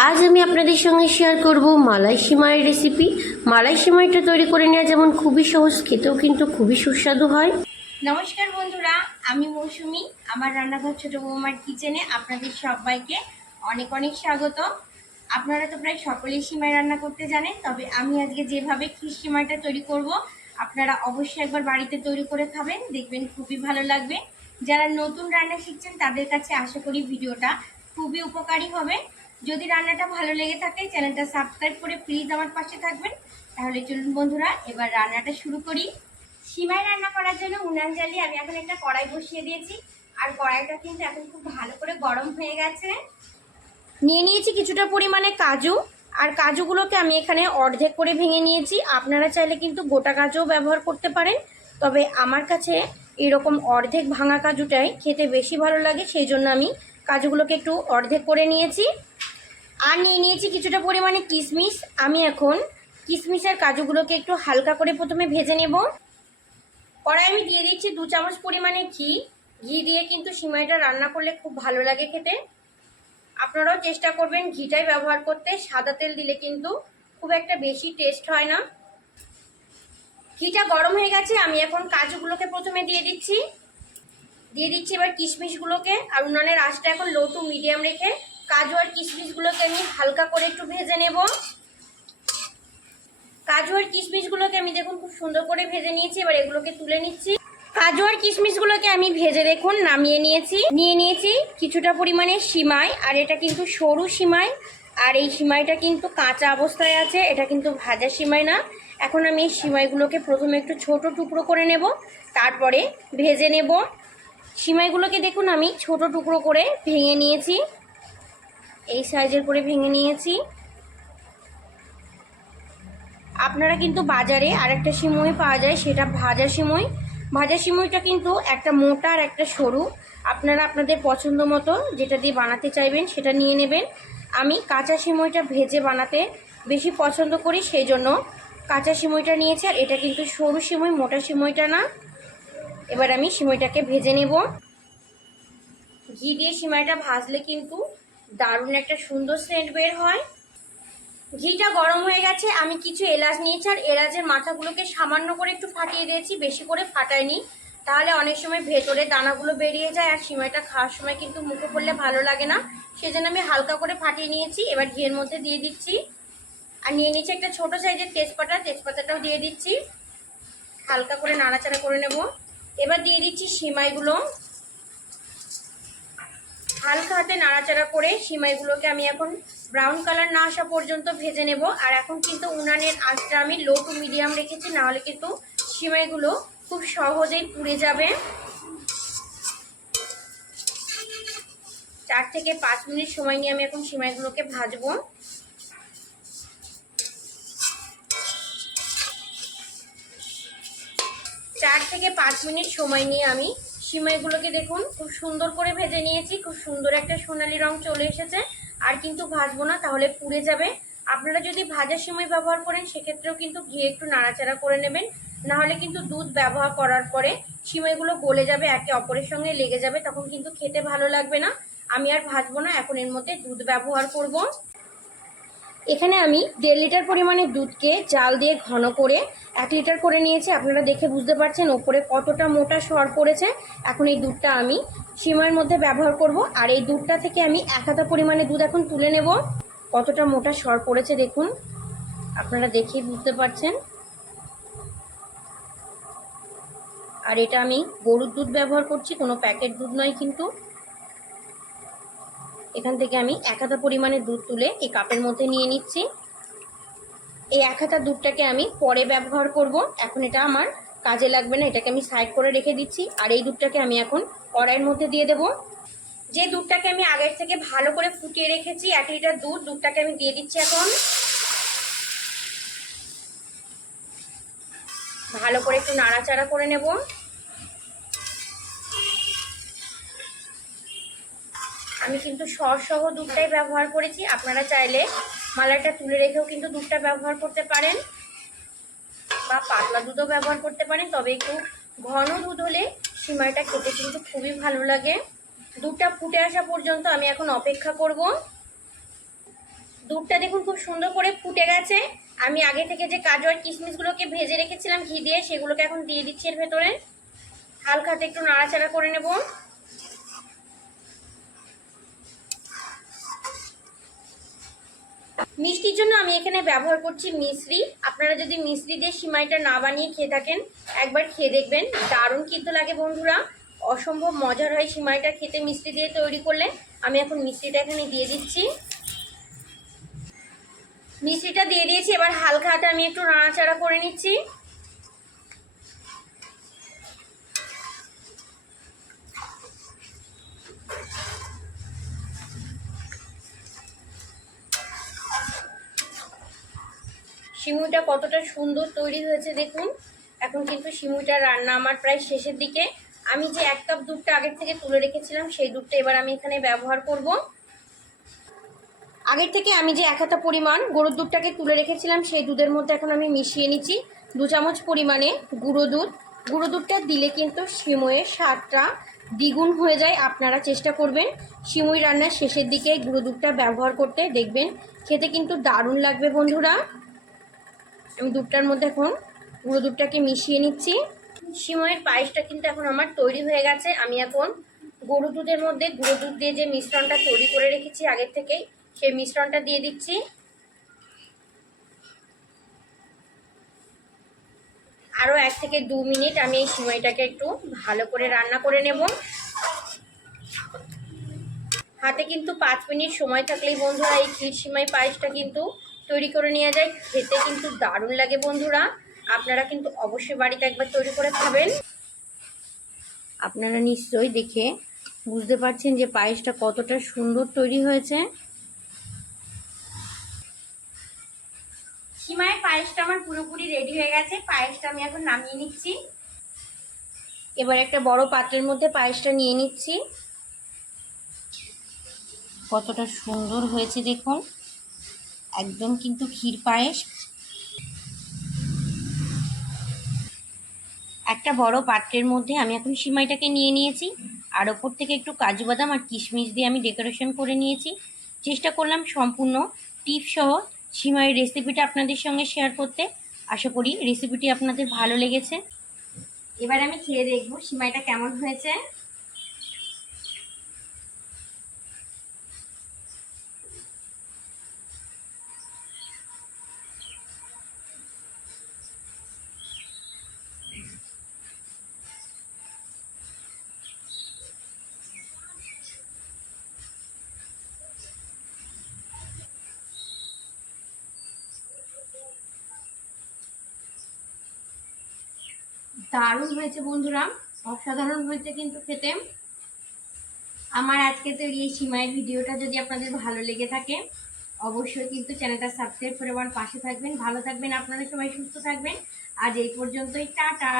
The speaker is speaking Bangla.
আজ আমি আপনাদের সঙ্গে শেয়ার করব মালাই সিমাইয়ের রেসিপি। মালাই সিমাইটা তৈরি করে নেওয়া যেমন খুবই সহজ, খেতেও কিন্তু খুবই সুস্বাদু হয়। নমস্কার বন্ধুরা, আমি মৌসুমি। আমার রান্নাঘর ছোট বৌমার কিচেনে আপনাদের সবাইকে অনেক অনেক স্বাগত। আপনারা তো প্রায় সকলেই সিমাই রান্না করতে জানেন, তবে আমি আজকে যেভাবে ক্ষীর সিমাইটা তৈরি করব আপনারা অবশ্যই একবার বাড়িতে তৈরি করে খাবেন, দেখবেন খুবই ভালো লাগবে। যারা নতুন রান্না শিখছেন তাদের কাছে আশা করি ভিডিওটা খুবই উপকারী হবে। যদি রান্নাটা ভালো লেগে থাকে চ্যানেলটা সাবস্ক্রাইব করে প্লিজ আমার পাশে থাকবেন। তাহলে চলুন বন্ধুরা, এবার রান্নাটা শুরু করি। সিমাই রান্না করার জন্য উনান জ্বালিয়ে আমি এখন একটা কড়াই বসিয়ে দিয়েছি, আর কড়াইটা কিন্তু এখন খুব ভালো করে গরম হয়ে গেছে। নিয়ে নিয়েছি কিছুটা পরিমাণে কাজু, আর কাজুগুলোকে আমি এখানে অর্ধেক করে ভেঙে নিয়েছি। আপনারা চাইলে কিন্তু গোটা কাজুও ব্যবহার করতে পারেন, তবে আমার কাছে এরকম অর্ধেক ভাঙা কাজুটাই খেতে বেশি ভালো লাগে, সেই জন্য আমি কাজুগুলোকে একটু অর্ধেক করে নিয়েছি। আর নিয়ে নিয়েছি কিছুটা পরিমাণে কিশমিশ। আমি এখন কিশমিশ আর কাজুগুলোকে একটু হালকা করে প্রথমে ভেজে নেব। কড়াই আমি দিয়ে দিচ্ছি 2 চামচ পরিমাণে ঘি। ঘি দিয়ে কিন্তু সিমাইটা রান্না করলে খুব ভালো লাগে খেতে। আপনারাও চেষ্টা করবেন ঘিটাই ব্যবহার করতে, সাদা তেল দিলে কিন্তু খুব একটা বেশি টেস্ট হয় না। ঘিটা গরম হয়ে গেছে, আমি এখন কাজুগুলোকে প্রথমে দিয়ে দিচ্ছি এবার কিশমিশগুলোকে। আর উনানের আঁচটা এখন লো টু মিডিয়াম রেখে কাজু আর কিশমিশগুলোকে আমি হালকা করে একটু ভেজে নেব। কাজু আর কিশমিশগুলোকে আমি দেখুন খুব সুন্দর করে ভেজে নিয়েছি, এবার এগুলোকে তুলে নিচ্ছি। কাজু আর কিশমিশগুলোকে আমি ভেজে দেখুন নামিয়ে নিয়েছি। নিয়ে নিয়েছি কিছুটা পরিমাণে সিমাই, আর এটা কিন্তু সরু সিমাই, আর এই সিমাইটা কিন্তু কাঁচা অবস্থায় আছে, এটা কিন্তু ভাজা সিমাই না। এখন আমি এই সিমাইগুলোকে প্রথমে একটু ছোট টুকরো করে নেব, তারপরে ভেজে নেব। সিমাইগুলোকে দেখুন আমি ছোট টুকরো করে ভেঙে নিয়েছি, এই সাইজের করে ভেঙে নিয়েছি। আপনারা কিন্তু বাজারে আরেকটা সিমই পাওয়া যায়, সেটা ভাজা সিমই। ভাজা সিমইটা কিন্তু একটা মোটা আর একটা সরু, আপনারা আপনাদের পছন্দ মতো যেটা দিয়ে বানাতে চাইবেন সেটা নিয়ে নেবেন। আমি কাঁচা সিমইটা ভেজে বানাতে বেশি পছন্দ করি, সেই জন্য কাঁচা সিমইটা নিয়েছি। আর এটা কিন্তু সরু সিমই, মোটা সিমইটা না। এবার আমি সিমইটাকে ভেজে নেব। ঘি দিয়ে সিমাইটা ভাজলে কিন্তু দারুণ একটা সুন্দর সেন্ট বের হয়। ঘিটা গরম হয়ে গেছে, আমি কিছু এলাচ নিয়েছি, আর এলাচের মাথাগুলোকে সামান্য করে একটু ফাটিয়ে দিয়েছি, বেশি করে ফাটাইনি, তাহলে অনেক সময় ভেতরে দানাগুলো বেরিয়ে যায় আর সিমাইটা খাওয়ার সময় কিন্তু মুখে পড়লে ভালো লাগে না, সেজন্য আমি হালকা করে ফাটিয়ে নিয়েছি। এবার ঘিয়ের মধ্যে দিয়ে দিচ্ছি, আর নিয়ে নিচ্ছি একটা ছোট সাইজের তেজপাতাটাও দিয়ে দিচ্ছি, হালকা করে নাড়াচাড়া করে নেব। এবার দিয়ে দিচ্ছি সিমাইগুলো, হালকা হাতে নাড়াচাড়া করে সিমাইগুলোকে আমি এখন ব্রাউন কালার না আসা পর্যন্ত ভেজে নেব। আর এখন কিন্তু উনানের আঁচটা আমি লো টু মিডিয়াম রেখেছি, নাহলে কিন্তু সিমাইগুলো খুব সহজেই পুড়ে যাবে। 4 থেকে 5 মিনিট সময় নিয়ে আমি এখন সিমাইগুলোকে ভাজবো। 4 থেকে 5 মিনিট সময় নিয়ে আমি সিমাইগুলোকে দেখুন খুব সুন্দর করে ভেজে নিয়েছি, খুব সুন্দর একটা সোনালি রং চলে এসেছে। আর কিন্তু ভাজবো না, তাহলে পুড়ে যাবে। আপনারা যদি ভাজা সিমাই ব্যবহার করেন সেক্ষেত্রেও কিন্তু ঘি একটু নাড়াচাড়া করে নেবেন, নাহলে কিন্তু দুধ ব্যবহার করার পরে সিমাইগুলো গলে যাবে, একে অপরের সঙ্গে লেগে যাবে, তখন কিন্তু খেতে ভালো লাগবে না। আমি আর ভাজবো না, এখন এর মধ্যে দুধ ব্যবহার করব। এখানে আমি 1.5 লিটার পরিমাণে দুধকে জাল দিয়ে ঘন করে 1 লিটার করে নিয়েছি। আপনারা দেখে বুঝতে পারছেন ওপরে কতটা মোটা সর পড়েছে। এখন এই দুধটা আমি সিমাইয়ের মধ্যে ব্যবহার করব, আর এই দুধটা থেকে আমি 1 হাতা পরিমাণে দুধ এখন তুলে নেব। কতটা মোটা সর পড়েছে দেখুন, আপনারা দেখেই বুঝতে পারছেন। আর এটা আমি গরুর দুধ ব্যবহার করছি, কোনো প্যাকেট দুধ নয় কিন্তু। এখান থেকে আমি 1 হাতা পরিমাণে দুধ তুলে এই কাপের মধ্যে নিয়ে নিচ্ছি। এই 1 হাতা দুধটাকে আমি পরে ব্যবহার করব, এখন এটা আমার কাজে লাগবে না, এটাকে আমি সাইড করে রেখে দিচ্ছি। আর এই দুধটাকে আমি এখন কড়াইয়ের মধ্যে দিয়ে দেব। যে দুধটাকে আমি আগের থেকে ভালো করে ফুটিয়ে রেখেছি, 1 লিটার দুধটাকে আমি দিয়ে দিচ্ছি। এখন ভালো করে একটু নাড়াচাড়া করে নেব। আমি কিন্তু সহ দুধটাই ব্যবহার করেছি, আপনারা চাইলে মালাইটা তুলে রেখেও কিন্তু দুধটা ব্যবহার করতে পারেন, বা পাতলা দুধও ব্যবহার করতে পারেন, তবে একটু ঘন দুধ হলে সিমাইটা খেতে কিন্তু খুবই ভালো লাগে। দুধটা ফুটে আসা পর্যন্ত আমি এখন অপেক্ষা করব। দুধটা দেখুন খুব সুন্দর করে ফুটে গেছে। আমি আগে থেকে যে কাজু আর কিশমিশগুলোকে ভেজে রেখেছিলাম ঘি দিয়ে, সেগুলোকে এখন দিয়ে দিচ্ছি এর ভেতরে। হালকা হাতে একটু নাড়াচাড়া করে নেব। মিষ্টির জন্য আমি এখানে ব্যবহার করছি মিশ্রি। আপনারা যদি মিশ্রি দিয়ে সিমাইটা না বানিয়ে খেয়ে থাকেন, একবার খেয়ে দেখবেন, দারুণ কিন্তু লাগে বন্ধুরা। অসম্ভব মজার হয় সিমাইটা খেতে মিষ্টি দিয়ে তৈরি করলে। আমি এখন মিষ্টিটা এখানে দিয়ে দিচ্ছি। মিষ্টিটা দিয়ে দিয়েছি, এবার হালকা হাতে আমি একটু নাড়াচাড়া করে নিচ্ছি। সিমুইটা কতটা সুন্দর তৈরি হয়েছে দেখুন। এখন কিন্তু সিমুইটার রান্না আমার প্রায় শেষের দিকে। আমি যে 1 কাপ দুধটা আগের থেকে তুলে রেখেছিলাম, সেই দুধটা এবার আমি এখানে ব্যবহার করব। আগের থেকে আমি যে 1 হাতা পরিমাণ গরুর দুধটাকে তুলে রেখেছিলাম, সেই দুধের মধ্যে এখন আমি মিশিয়ে নিচ্ছি 2 চামচ পরিমাণে গুঁড়ো দুধ। গুঁড়ো দুধটা দিলে কিন্তু সিমুইয়ের স্বাদটা দ্বিগুণ হয়ে যায়। আপনারা চেষ্টা করবেন সিমুই রান্নার শেষের দিকে গুঁড়ো দুধটা ব্যবহার করতে, দেখবেন খেতে কিন্তু দারুণ লাগবে বন্ধুরা। আমি দুধটার মধ্যে এখন গুঁড়ো দুধটাকে মিশিয়ে নিচ্ছি। সিমইয়ের পায়েসটা কিন্তু এখন আমার তৈরি হয়ে গেছে। আমি এখন গরু দুধের মধ্যে গুঁড়ো দুধ দিয়ে যে মিশ্রণটা তৈরি করে রেখেছি আগের থেকেই, সেই মিশ্রণটা দিয়ে দিচ্ছি। আরও 1 থেকে 2 মিনিট আমি এই সিমইটাকে একটু ভালো করে রান্না করে নেব। হাতে কিন্তু 5 মিনিট সময় থাকলেই বন্ধুরা এই ক্ষীর সিমাই পায়েসটা কিন্তু তৈরি করে নেওয়া যায়। খেতে কিন্তু দারুণ লাগে বন্ধুরা। আপনারা কিন্তু অবশ্যই বাড়িতে একবার তৈরি করে খাবেন। আপনারা নিশ্চয়ই দেখে বুঝতে পারছেন যে পায়েসটা কতটা সুন্দর তৈরি হয়েছে। সিমাইয়ের পায়েসটা আমার পুরোপুরি রেডি হয়ে গেছে। পায়েসটা আমি এখন নামিয়ে নিচ্ছি। এবার একটা বড় পাত্রের মধ্যে পায়েসটা নিয়ে নিচ্ছি। কতটা সুন্দর হয়েছে দেখুন, একদম কিন্তু ক্ষীর পায়েস। একটা বড় পাত্রের মধ্যে আমি এখন সিমাইটাকে নিয়ে নিয়েছি, আর ওপর থেকে একটু কাজু বাদাম আর কিশমিশ দিয়ে আমি ডেকোরেশন করে নিয়েছি। চেষ্টা করলাম সম্পূর্ণ টিপ সহ সিমাইয়ের রেসিপিটা আপনাদের সঙ্গে শেয়ার করতে। আশা করি রেসিপিটি আপনাদের ভালো লেগেছে। এবার আমি খেয়ে দেখব সিমাইটা কেমন হয়েছে। দারুণ হয়েছে বন্ধুরা, অসাধারণ হয়েছে কিন্তু খেতে। আমার আজকে তৈরি এই সিমাইয়ের ভিডিওটা যদি আপনাদের ভালো লেগে থাকে, অবশ্যই কিন্তু চ্যানেলটা সাবস্ক্রাইব করে আমার পাশে থাকবেন। ভালো থাকবেন আপনারা সবাই, সুস্থ থাকবেন। আজ এই পর্যন্তই, টাটা।